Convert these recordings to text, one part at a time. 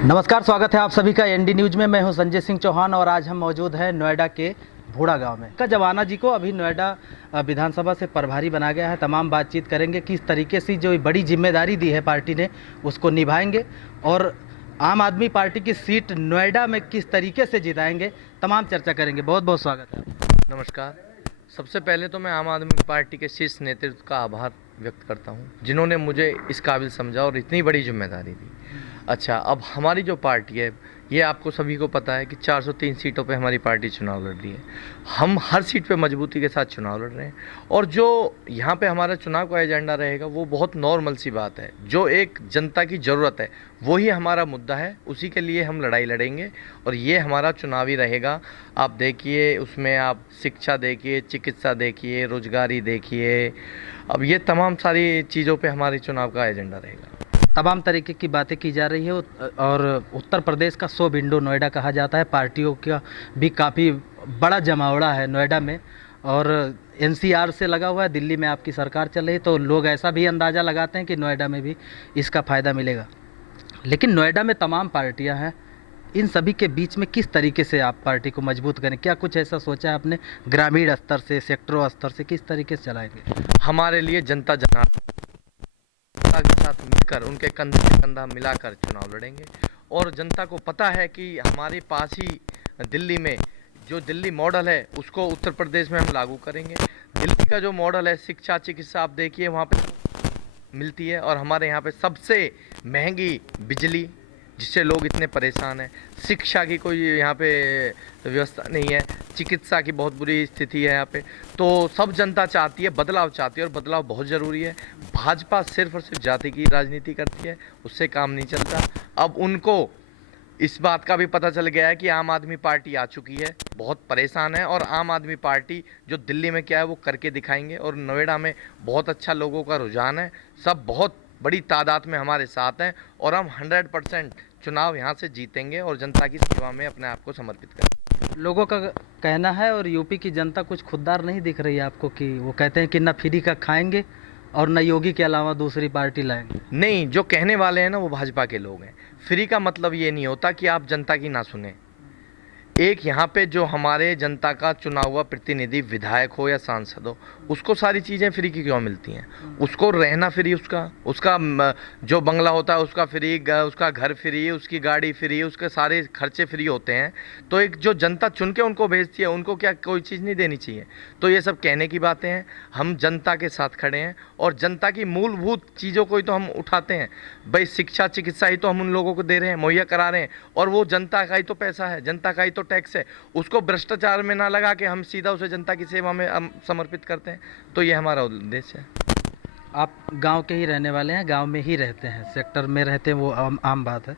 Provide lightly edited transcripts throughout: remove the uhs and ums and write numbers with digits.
नमस्कार, स्वागत है आप सभी का एनडी न्यूज में। मैं हूं संजय सिंह चौहान और आज हम मौजूद हैं नोएडा के भूड़ा गांव में। का जवाना जी को अभी नोएडा विधानसभा से प्रभारी बना गया है। तमाम बातचीत करेंगे किस तरीके से जो बड़ी जिम्मेदारी दी है पार्टी ने उसको निभाएंगे और आम आदमी पार्टी की सीट नोएडा में किस तरीके से जिताएंगे, तमाम चर्चा करेंगे। बहुत बहुत स्वागत है। नमस्कार। सबसे पहले तो मैं आम आदमी पार्टी के शीर्ष नेतृत्व का आभार व्यक्त करता हूं, जिन्होंने मुझे इस काबिल समझा और इतनी बड़ी जिम्मेदारी दी। अच्छा, अब हमारी जो पार्टी है, ये आपको सभी को पता है कि 403 सीटों पे हमारी पार्टी चुनाव लड़ रही है। हम हर सीट पे मजबूती के साथ चुनाव लड़ रहे हैं और जो यहाँ पे हमारा चुनाव का एजेंडा रहेगा वो बहुत नॉर्मल सी बात है। जो एक जनता की ज़रूरत है वही हमारा मुद्दा है, उसी के लिए हम लड़ाई लड़ेंगे और ये हमारा चुनावी रहेगा। आप देखिए, उसमें आप शिक्षा देखिए, चिकित्सा देखिए, रोजगारी देखिए, अब ये तमाम सारी चीज़ों पर हमारे चुनाव का एजेंडा रहेगा। तमाम तरीके की बातें की जा रही है और उत्तर प्रदेश का 100 विंडो नोएडा कहा जाता है। पार्टियों का भी काफ़ी बड़ा जमावड़ा है नोएडा में और एनसीआर से लगा हुआ है। दिल्ली में आपकी सरकार चल रही है तो लोग ऐसा भी अंदाज़ा लगाते हैं कि नोएडा में भी इसका फ़ायदा मिलेगा। लेकिन नोएडा में तमाम पार्टियां हैं, इन सभी के बीच में किस तरीके से आप पार्टी को मजबूत करें? क्या कुछ ऐसा सोचा है आपने? ग्रामीण स्तर से, सेक्टरों स्तर से किस तरीके से चलाएंगे? हमारे लिए जनता जनार्दन के साथ मिलकर, उनके कंधे से कंधा मिलाकर चुनाव लड़ेंगे और जनता को पता है कि हमारे पास ही दिल्ली में जो दिल्ली मॉडल है उसको उत्तर प्रदेश में हम लागू करेंगे। दिल्ली का जो मॉडल है, शिक्षा चिकित्सा आप देखिए वहाँ पे मिलती है और हमारे यहाँ पे सबसे महंगी बिजली, जिससे लोग इतने परेशान हैं। शिक्षा की कोई यहाँ पे व्यवस्था नहीं है, चिकित्सा की बहुत बुरी स्थिति है यहाँ पे। तो सब जनता चाहती है, बदलाव चाहती है और बदलाव बहुत ज़रूरी है। भाजपा सिर्फ और सिर्फ जाति की राजनीति करती है, उससे काम नहीं चलता। अब उनको इस बात का भी पता चल गया है कि आम आदमी पार्टी आ चुकी है, बहुत परेशान है और आम आदमी पार्टी जो दिल्ली में क्या है वो करके दिखाएंगे और नोएडा में बहुत अच्छा लोगों का रुझान है। सब बहुत बड़ी तादाद में हमारे साथ हैं और हम 100% चुनाव यहाँ से जीतेंगे और जनता की सेवा में अपने आप को समर्पित करेंगे। लोगों का कहना है और यूपी की जनता कुछ खुददार नहीं दिख रही है आपको कि वो कहते हैं कि न फ्री का खाएंगे और न योगी के अलावा दूसरी पार्टी लाएंगे? नहीं, जो कहने वाले हैं ना वो भाजपा के लोग हैं। फ्री का मतलब ये नहीं होता कि आप जनता की ना सुने। एक यहाँ पे जो हमारे जनता का चुना हुआ प्रतिनिधि विधायक हो या सांसद हो, उसको सारी चीज़ें फ्री की क्यों मिलती हैं? उसको रहना फ्री, उसका जो बंगला होता है उसका फ्री, उसका घर फ्री, उसकी गाड़ी फ्री, उसके सारे खर्चे फ्री होते हैं। तो एक जो जनता चुन के उनको भेजती है, उनको क्या कोई चीज़ नहीं देनी चाहिए? तो ये सब कहने की बातें हैं। हम जनता के साथ खड़े हैं और जनता की मूलभूत चीज़ों को ही तो हम उठाते हैं। भाई शिक्षा चिकित्सा ही तो हम उन लोगों को दे रहे हैं, मुहैया करा रहे हैं और वो जनता का ही तो पैसा है, जनता का ही तो टैक्स है। उसको भ्रष्टाचार में ना लगा के हम सीधा उसे जनता की सेवा में हम समर्पित करते हैं। तो ये हमारा उद्देश्य है। आप गांव के ही रहने वाले हैं, गांव में ही रहते हैं, सेक्टर में रहते हैं, वो आम बात है।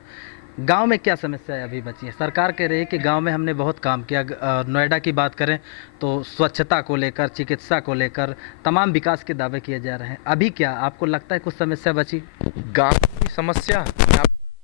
गांव में क्या समस्याएं अभी बची हैं? सरकार कह रही है कि गांव में हमने बहुत काम किया। नोएडा की बात करें तो स्वच्छता को लेकर, चिकित्सा को लेकर तमाम विकास के दावे किए जा रहे हैं। अभी क्या आपको लगता है कुछ समस्या बची? गाँव की समस्या,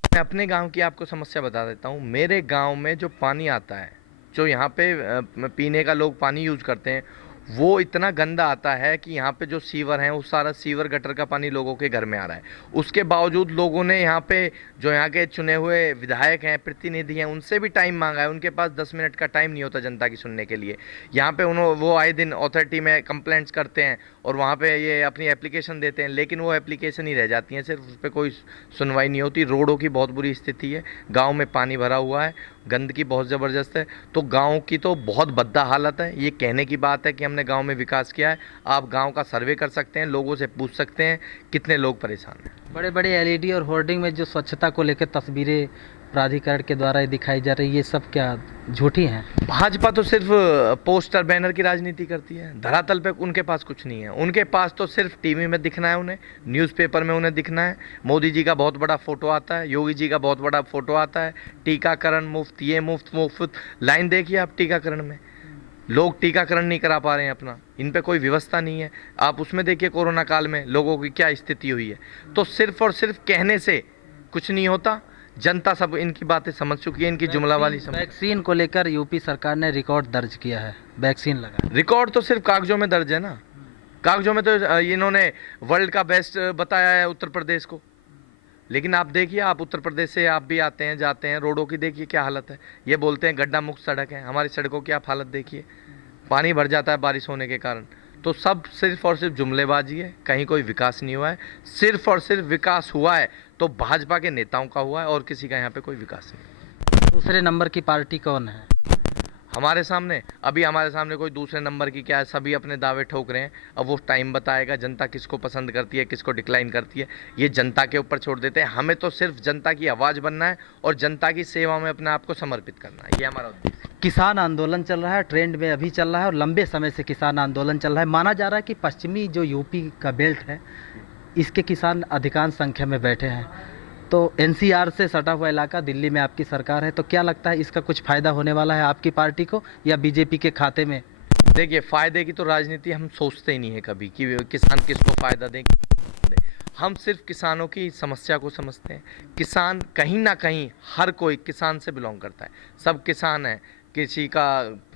मैं अपने गांव की आपको समस्या बता देता हूं। मेरे गांव में जो पानी आता है, जो यहाँ पे पीने का लोग पानी यूज़ करते हैं, वो इतना गंदा आता है कि यहाँ पे जो सीवर हैं, वो सारा सीवर गटर का पानी लोगों के घर में आ रहा है। उसके बावजूद लोगों ने यहाँ पे जो यहाँ के चुने हुए विधायक हैं, प्रतिनिधि हैं, उनसे भी टाइम मांगा है। उनके पास 10 मिनट का टाइम नहीं होता जनता की सुनने के लिए। यहाँ पे वो आए दिन अथॉरिटी में कंप्लेंट्स करते हैं और वहाँ पे ये अपनी एप्लीकेशन देते हैं, लेकिन वो एप्लीकेशन ही रह जाती हैं, सिर्फ उस पर कोई सुनवाई नहीं होती। रोडों की बहुत बुरी स्थिति है, गाँव में पानी भरा हुआ है, गंदगी बहुत ज़बरदस्त है। तो गांव की तो बहुत बद्दा हालत है। ये कहने की बात है कि हमने गांव में विकास किया है। आप गांव का सर्वे कर सकते हैं, लोगों से पूछ सकते हैं कितने लोग परेशान हैं। बड़े बड़े एलईडी और होर्डिंग में जो स्वच्छता को लेकर तस्वीरें प्राधिकरण के द्वारा दिखाई जा रही है, ये सब क्या झूठी हैं? भाजपा तो सिर्फ पोस्टर बैनर की राजनीति करती है, धरातल पे उनके पास कुछ नहीं है। उनके पास तो सिर्फ टीवी में दिखना है, उन्हें न्यूज़पेपर में उन्हें दिखना है। मोदी जी का बहुत बड़ा फोटो आता है, योगी जी का बहुत बड़ा फोटो आता है, टीकाकरण मुफ्त, ये मुफ्त मुफ्त। लाइन देखिए आप टीकाकरण में, लोग टीकाकरण नहीं करा पा रहे हैं अपना, इन पे कोई व्यवस्था नहीं है। आप उसमें देखिए कोरोना काल में लोगों की क्या स्थिति हुई है। तो सिर्फ और सिर्फ कहने से कुछ नहीं होता। जनता सब इनकी बातें समझ चुकी है, इनकी जुमला वाली समझ। वैक्सीन को लेकर यूपी सरकार ने रिकॉर्ड दर्ज किया है, वैक्सीन लगा। रिकॉर्ड तो सिर्फ कागजों में दर्ज है ना। कागजों में तो इन्होंने वर्ल्ड का बेस्ट बताया है उत्तर प्रदेश को। लेकिन आप देखिए, आप उत्तर प्रदेश से आप भी आते हैं जाते हैं, रोडों की देखिए क्या हालत है। ये बोलते हैं गड्ढा मुक्त सड़क है, हमारी सड़कों की आप हालत देखिए, पानी भर जाता है बारिश होने के कारण। तो सब सिर्फ और सिर्फ जुमलेबाजी है, कहीं कोई विकास नहीं हुआ है। सिर्फ और सिर्फ विकास हुआ है तो भाजपा के नेताओं का हुआ है, और किसी का यहाँ पे कोई विकास नहीं। दूसरे नंबर की पार्टी कौन है? हमारे सामने कोई दूसरे नंबर की क्या है, सभी अपने दावे ठोक रहे हैं। अब वो टाइम बताएगा जनता किसको पसंद करती है, किसको डिक्लाइन करती है, ये जनता के ऊपर छोड़ देते हैं। हमें तो सिर्फ जनता की आवाज़ बनना है और जनता की सेवा में अपने आप को समर्पित करना है, ये हमारा उद्देश्य है। किसान आंदोलन चल रहा है, ट्रेंड में अभी चल रहा है और लंबे समय से किसान आंदोलन चल रहा है। माना जा रहा है कि पश्चिमी जो यूपी का बेल्ट है, इसके किसान अधिकांश संख्या में बैठे हैं। तो एनसीआर से सटा हुआ इलाका, दिल्ली में आपकी सरकार है, तो क्या लगता है इसका कुछ फ़ायदा होने वाला है आपकी पार्टी को या बीजेपी के खाते में? देखिए, फ़ायदे की तो राजनीति हम सोचते ही नहीं है कभी कि किसान किसको फ़ायदा दें। हम सिर्फ किसानों की समस्या को समझते हैं। किसान कहीं ना कहीं, हर कोई किसान से बिलोंग करता है, सब किसान है, किसी का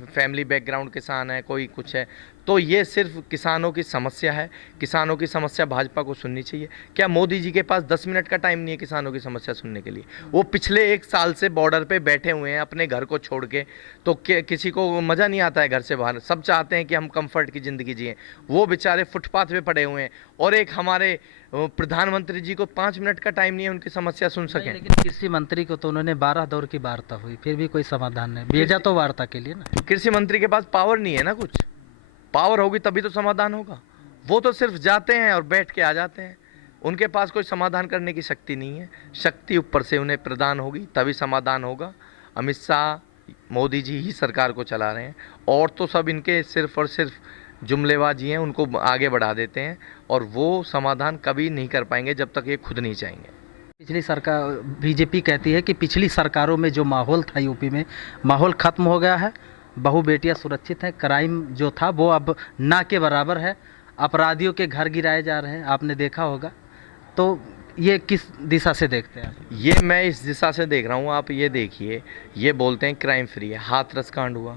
फैमिली बैकग्राउंड किसान है, कोई कुछ है। तो ये सिर्फ किसानों की समस्या है। किसानों की समस्या भाजपा को सुननी चाहिए। क्या मोदी जी के पास 10 मिनट का टाइम नहीं है किसानों की समस्या सुनने के लिए? वो पिछले 1 साल से बॉर्डर पे बैठे हुए हैं अपने घर को छोड़ के। तो किसी को मज़ा नहीं आता है घर से बाहर, सब चाहते हैं कि हम कंफर्ट की ज़िंदगी जिएं। वो बेचारे फुटपाथ पे पड़े हुए हैं, और एक हमारे प्रधानमंत्री जी को 5 मिनट का टाइम नहीं है उनकी समस्या सुन सकें। लेकिन कृषि मंत्री को तो उन्होंने 12 दौर की वार्ता हुई, फिर भी कोई समाधान नहीं। भेजा तो वार्ता के लिए ना। कृषि मंत्री के पास पावर नहीं है ना, कुछ पावर होगी तभी तो समाधान होगा। वो तो सिर्फ जाते हैं और बैठ के आ जाते हैं, उनके पास कोई समाधान करने की शक्ति नहीं है। शक्ति ऊपर से उन्हें प्रदान होगी तभी समाधान होगा। अमित शाह, मोदी जी ही सरकार को चला रहे हैं, और तो सब इनके सिर्फ और सिर्फ जुमलेबाजी हैं, उनको आगे बढ़ा देते हैं, और वो समाधान कभी नहीं कर पाएंगे जब तक ये खुद नहीं चाहेंगे। पिछली सरकार, बीजेपी कहती है कि पिछली सरकारों में जो माहौल था यूपी में, माहौल ख़त्म हो गया है, बहु बेटियां सुरक्षित हैं, क्राइम जो था वो अब ना के बराबर है, अपराधियों के घर गिराए जा रहे हैं, आपने देखा होगा। तो ये किस दिशा से देखते हैं आप? ये मैं इस दिशा से देख रहा हूँ। आप ये देखिए, ये बोलते हैं क्राइम फ्री है। हाथरस कांड हुआ,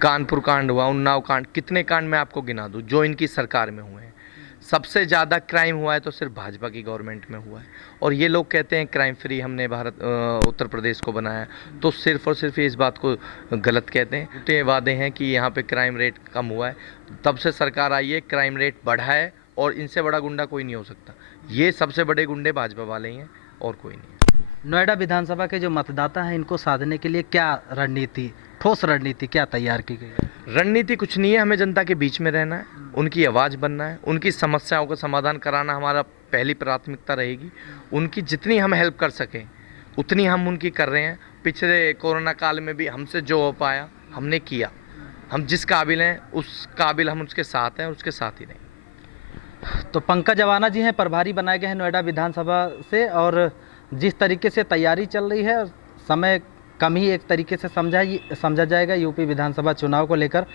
कानपुर कांड हुआ, उन्नाव कांड, कितने कांड मैं आपको गिना दूँ जो इनकी सरकार में हुए हैं। सबसे ज़्यादा क्राइम हुआ है तो सिर्फ भाजपा की गवर्नमेंट में हुआ है। और ये लोग कहते हैं क्राइम फ्री हमने उत्तर प्रदेश को बनाया, तो सिर्फ और सिर्फ ये इस बात को गलत कहते हैं। तो ये वादे हैं कि यहाँ पे क्राइम रेट कम हुआ है, तब से सरकार आई है क्राइम रेट बढ़ा है, और इनसे बड़ा गुंडा कोई नहीं हो सकता। ये सबसे बड़े गुंडे भाजपा वाले ही हैं और कोई नहीं। नोएडा विधानसभा के जो मतदाता हैं, इनको साधने के लिए क्या रणनीति, ठोस रणनीति क्या तैयार की गई है? रणनीति कुछ नहीं है, हमें जनता के बीच में रहना है, उनकी आवाज़ बनना है, उनकी समस्याओं का समाधान कराना हमारा पहली प्राथमिकता रहेगी। उनकी जितनी हम हेल्प कर सकें उतनी हम उनकी कर रहे हैं। पिछले कोरोना काल में भी हमसे जो हो पाया हमने किया। हम जिस काबिल हैं उस काबिल हम उसके साथ हैं और उसके साथ ही रहें। तो पंकज अवाना जी हैं, प्रभारी बनाए गए हैं नोएडा विधानसभा से, और जिस तरीके से तैयारी चल रही है, समय कम ही एक तरीके से समझा जाएगा। यूपी विधानसभा चुनाव को लेकर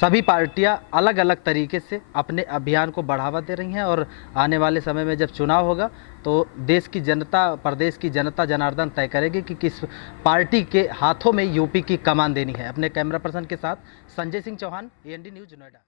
सभी पार्टियां अलग अलग तरीके से अपने अभियान को बढ़ावा दे रही हैं, और आने वाले समय में जब चुनाव होगा तो देश की जनता, प्रदेश की जनता जनार्दन तय करेगी कि किस पार्टी के हाथों में यूपी की कमान देनी है। अपने कैमरा पर्सन के साथ संजय सिंह चौहान, AND न्यूज़, नोएडा।